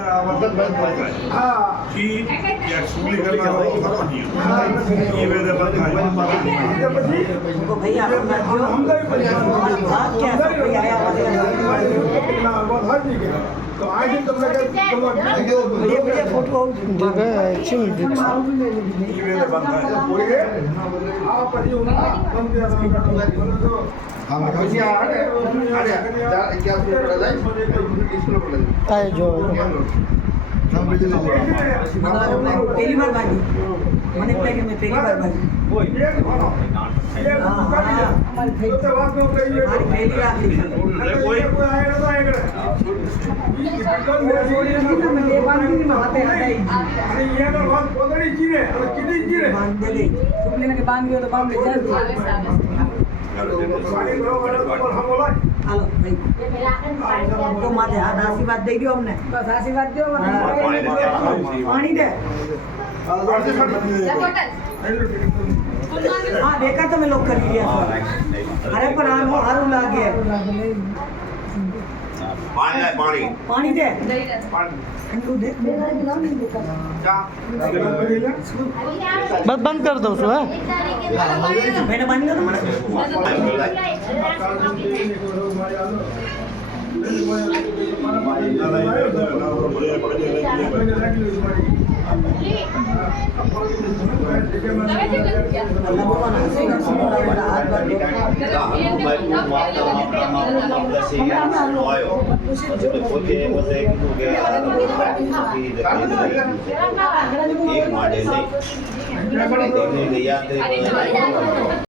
मतलब हाँ कि सुगली करना ये वेदे बंधाई तो भैया अपना जो बात क्या है भैया आया तो आज बढ़िया फोटो जगह अच्छी ये वेदे बंधाई आए जो पहली बार बाजी मैंने पहले में पहली बार बाजी हमारी पहली आखिरी बांध दे गई बांध गया तो बांध ले હાલો ભાઈ તો માથે હાથ આશીર્વાદ દઈ દો અમને બસ આશીર્વાદ દો પાણી દે હા બેકાર તમે લોક કરી રહ્યા છો અરે પણ આ સારું લાગે પાણી દે ઠંડુ દે बस बंद कर दो उसको है मैंने बांध दो तुम्हारा एक मॉडल नहीं